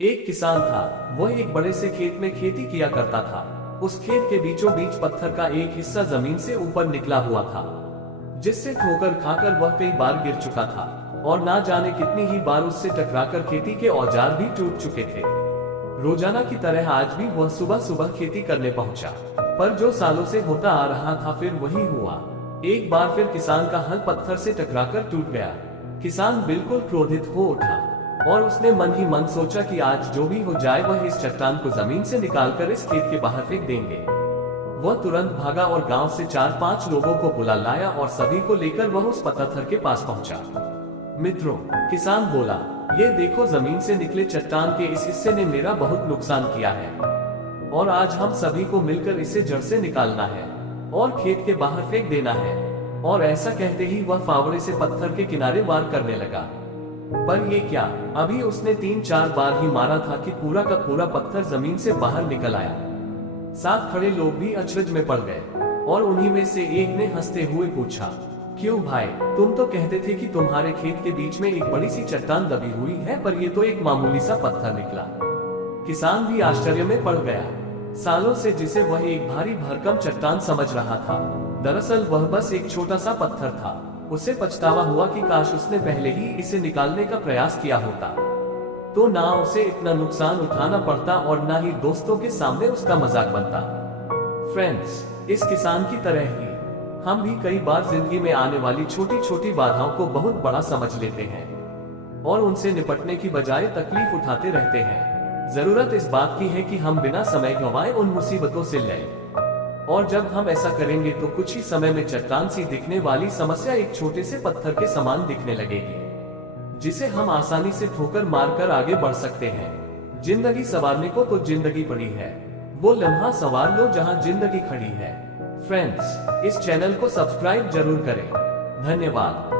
एक किसान था। वह एक बड़े से खेत में खेती किया करता था। उस खेत के बीचों बीच पत्थर का एक हिस्सा जमीन से ऊपर निकला हुआ था, जिससे ठोकर खाकर वह कई बार गिर चुका था और ना जाने कितनी ही बार उससे टकराकर खेती के औजार भी टूट चुके थे। रोजाना की तरह आज भी वह सुबह सुबह खेती करने पहुंचा, पर जो सालों से होता आ रहा था फिर वही हुआ। एक बार फिर किसान का हल पत्थर से टकराकर टूट गया। किसान बिल्कुल क्रोधित हो उठा और उसने मन ही मन सोचा कि आज जो भी हो जाए वह इस चट्टान को जमीन से निकालकर इस खेत के बाहर फेंक देंगे। वह तुरंत भागा और गांव से 4-5 लोगों को बुला लाया और सभी को लेकर वह उस पत्थर के पास पहुंचा। मित्रों, किसान बोला, ये देखो, जमीन से निकले चट्टान के इस हिस्से ने मेरा बहुत नुकसान किया है और आज हम सभी को मिलकर इसे जड़ से निकालना है और खेत के बाहर फेंक देना है। और ऐसा कहते ही वह फावड़े से पत्थर के किनारे वार करने लगा। पर ये क्या, अभी उसने 3-4 बार ही मारा था कि पूरा का पूरा पत्थर जमीन से बाहर निकल आया। साथ खड़े लोग भी अचरज में पड़ गए और उन्हीं में से एक ने हंसते हुए पूछा, क्यों भाई, तुम तो कहते थे कि तुम्हारे खेत के बीच में एक बड़ी सी चट्टान दबी हुई है, पर ये तो एक मामूली सा पत्थर निकला। किसान भी आश्चर्य में पड़ गया। सालों से जिसे वह एक भारी भरकम चट्टान समझ रहा था, दरअसल वह बस एक छोटा सा पत्थर था। उसे पछतावा हुआ कि काश उसने पहले ही इसे निकालने का प्रयास किया होता, तो ना उसे इतना नुकसान उठाना पड़ता और ना ही दोस्तों के सामने उसका मजाक बनता। फ्रेंड्स, इस किसान की तरह ही हम भी कई बार जिंदगी में आने वाली छोटी छोटी बाधाओं को बहुत बड़ा समझ लेते हैं और उनसे निपटने की बजाय तकलीफ उठाते रहते हैं। जरूरत इस बात की है कि हम बिना समय गंवाए उन मुसीबतों से लड़ें, और जब हम ऐसा करेंगे तो कुछ ही समय में चट्टान सी दिखने वाली समस्या एक छोटे से पत्थर के समान दिखने लगेगी, जिसे हम आसानी से ठोकर मारकर आगे बढ़ सकते हैं। जिंदगी संवारने को तो जिंदगी पड़ी है, वो लम्हा संवार लो जहां जिंदगी खड़ी है। फ्रेंड्स, इस चैनल को सब्सक्राइब जरूर करें। धन्यवाद।